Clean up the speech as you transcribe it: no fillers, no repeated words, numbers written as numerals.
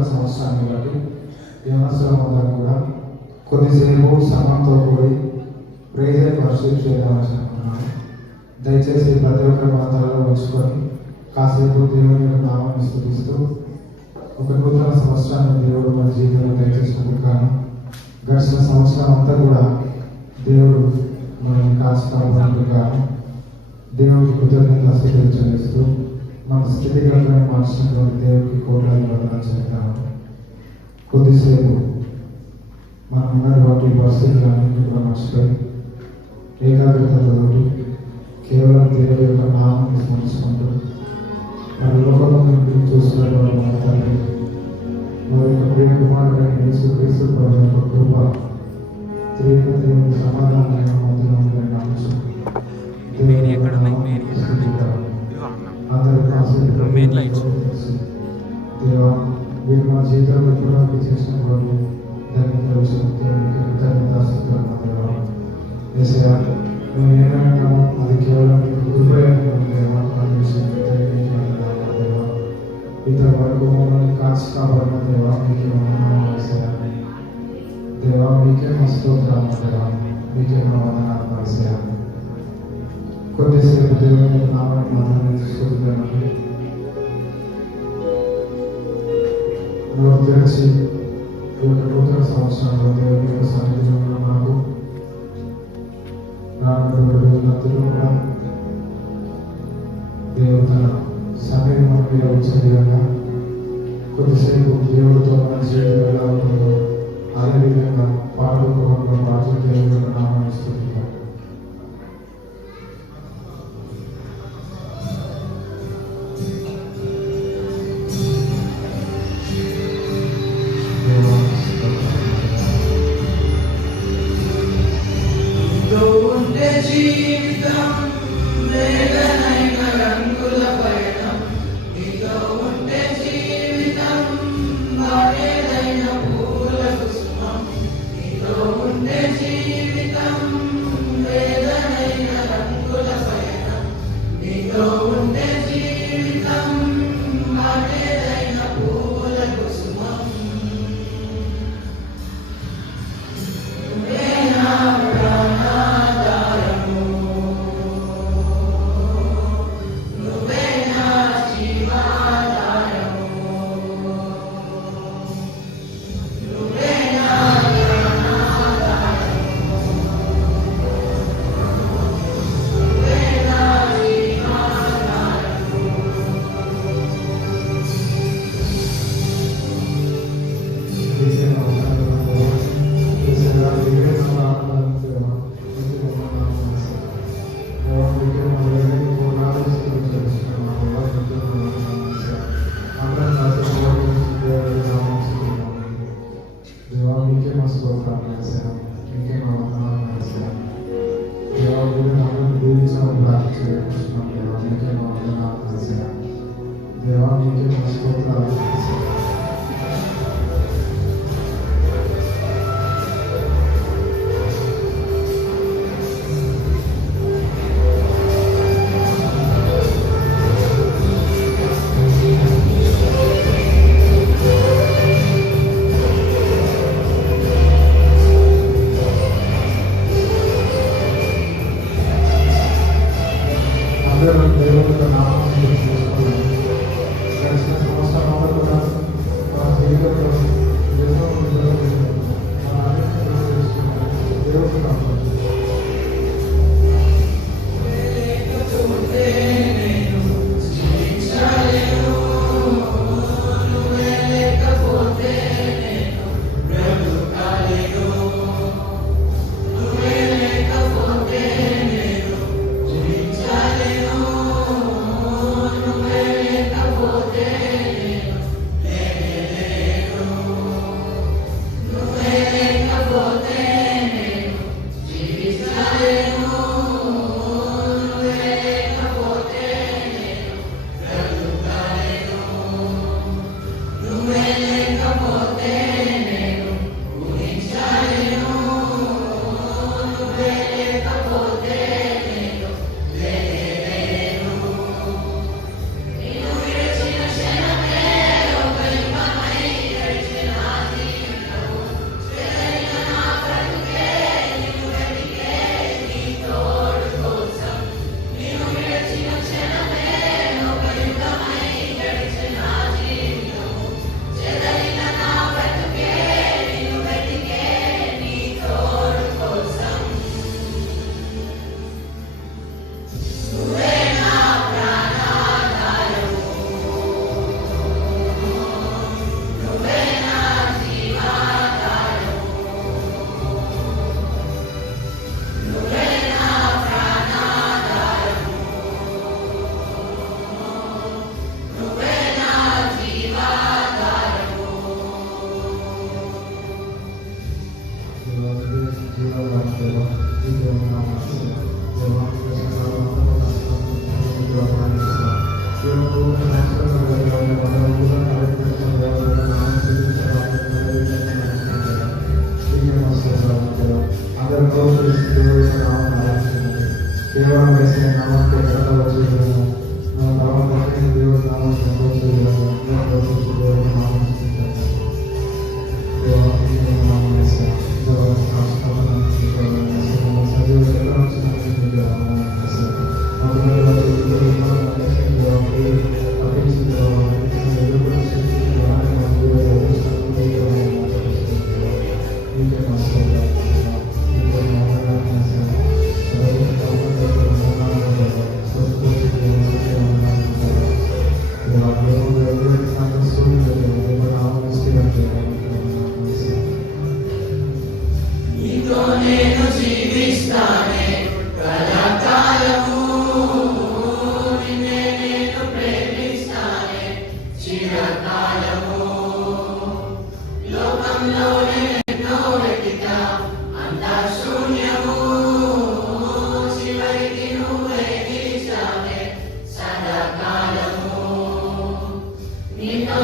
నూతన సంవత్సరాన్ని బట్టి యవనస్తులందరూ కూడా కొద్దిసేపు సమయంతో కూడి ప్రైజ్ వర్షిప్ చేద్దామని అనుకున్నాను. దయచేసి ప్రతి ఒక్కరి మాత్రాల్లో ఉంచుకొని కాసేపు దేవుని యొక్క నామాన్ని స్తుతిస్తూ ఒక నూతన సంవత్సరాన్ని దేవుడు మన జీవితంలో దయచేసినందుకు గాను గడిచిన సంవత్సరం అంతా కూడా దేవుడు మనల్ని కాచుకోవడానికి గాను దేవుడికి కృతజ్ఞతలు చెల్లిస్తూ మన స్థితిగతులను మార్చినటువంటి దేవుడికి కోట్లాది వందనాలు చెప్తాము. కొద్దిసేపు మనం ఉన్నటువంటి పరిస్థితులన్నింటినీ కూడా మర్చిపోయి ఏకాగ్రతతోటి కేవలం దేవుడి యొక్క నామాన్ని స్మరించుకుంటూ మన లోకంలో చూస్తున్నటువంటి మన తండ్రి వారి యొక్క ప్రియ కుమారుడైన యేసుక్రీస్తు ప్రభువు యొక్క కృప త్రియేక దేవుని సమాధానమైన మధ్యలో నమ్ముచు దేవా మీరు మా జీవితంలో ఎప్పుడో చేసినటువంటి ధన్యతలు చెబుతూ మీకు కృతజ్ఞతాస్తుతులను దేవా ఏసయ్యా మేము ఏమైనా అది కేవలం మీకు కృపయాన్ని దేవా దేవా ఇతర వరకు మమ్మల్ని కాచి కాపాడిన దేవా మీకే వందనాలు దేవా మీకే మా స్తోత్రాలు దేవా మీకే మా వందనాలు పరిసయా. కొద్దిసేపు దేవుని నామాన్ని మాత్రమే తీసుకుంటున్నాను. తెరిచి ఈ యొక్క నూతన సంవత్సరంలో దేవుని యొక్క సన్నిధిలో నాకు రానున్నతిలో కూడా దేవుడు తన సమయం మీద వచ్చే విధంగా కొద్దిసేపు దేవుడితో మన జీవితం ఎలా ఉంటుందో అదేవిధంగా పాటలు పాటలు దేవుని నామాన్ని ఇస్తున్నాను. జీవితం వేదనైన రంగుల పయనం నీలో ఉంటే జీవితం వాడేదైన పూల పుష్పం నీలో ఉంటే జీవితం వేదనైన రంగుల పయనం నీలో ఉంటే జీవితం వాడేదైన పూల పుష్పం ದೇವರ ಹೆಸರಿನ ನಾಮಕ್ಕೆ ಕರೆತರುವುದು ನಮ್ಮ ಭಗವಂತನೇ ದೇವರ ನಾಮಕ್ಕೆ ಸಂತೋಷವಿರುವುದು ದೇವರ ನಾಮಕ್ಕೆ నీతో నేను జీవిస్తానే కలకాలము, నిన్నే నేను ప్రేమిస్తానే చిరకాలము. లోకంలో ఎన్నో వెతికా అంతా శూన్యము, చివరికి నువ్వే నిలిచావే సదాకాలము. నీతో